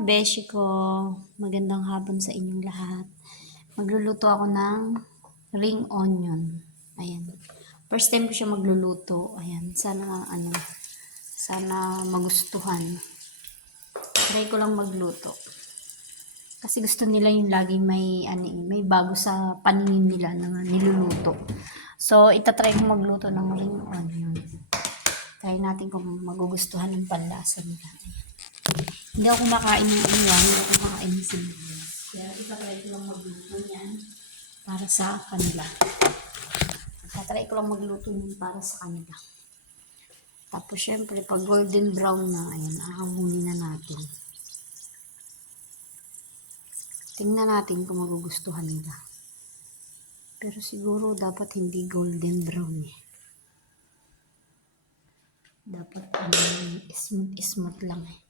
beshi ko, magandang hapon sa inyong lahat. Magluluto ako ng ring onion. Ayan. First time ko siya magluluto. Ayan. Sana magustuhan. Try ko lang magluto. Kasi gusto nila yung laging may bago sa paningin nila na niluluto. So, itatry ko magluto ng ring onion. Try natin kung magugustuhan ng panlasa nila. Ayan. Hindi ako kumakain ng uwan, hindi ako kumakain ng sibuyas. Kaya itatry ko lang magluto niyan para sa kanila. Itatry ko lang magluto niyan para sa kanila. Tapos syempre, pag golden brown na, ayan, ahamunin na natin. Tingnan natin kung magugustuhan nila. Pero siguro dapat hindi golden brown eh. Dapat smooth lang eh.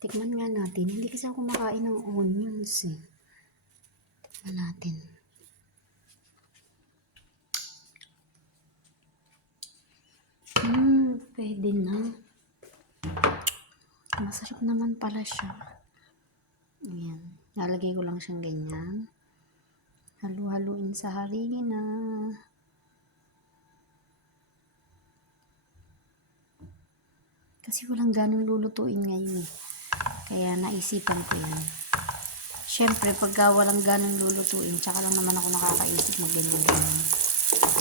Tikman nga natin. Hindi kasi ako kumakain ng onions eh. Tikman natin. Pwede na. Masarap naman pala siya. Ayan. Nalagay ko lang siyang ganyan. Halu-haluin sa harina. Kasi walang ganong lulutuin ngayon eh. Kaya naisipan ko yan. Siyempre, pagka walang ganong lulutuin, tsaka lang naman ako nakakaisip mag-ganyan-ganyan.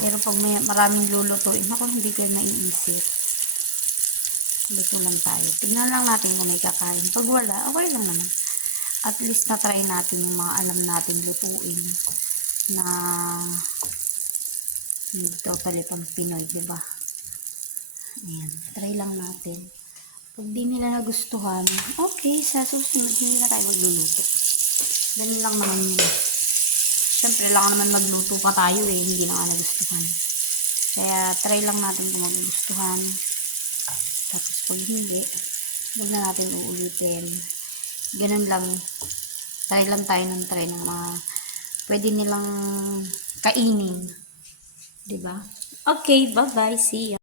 Pero pag maraming lulutuin, ako hindi ko naiisip. Dito lang tayo. Tignan lang natin kung may kakain. Pag wala, okay lang naman. At least na-try natin yung mga alam natin lutuin na hindi totally pang Pinoy, diba? Ayan, try lang natin. Pag di nila nagustuhan, okay, sa susunod hindi na tayo magluluto. Ganun lang naman yun. Siyempre, lang naman magluto pa tayo eh, hindi na nga nagustuhan. Kaya, try lang natin kung magugustuhan. Tapos, pag hindi, huwag na natin uulitin. Ganun lang. Try lang tayo ng try ng mga pwede nilang kainin. Diba? Okay, bye-bye. See ya.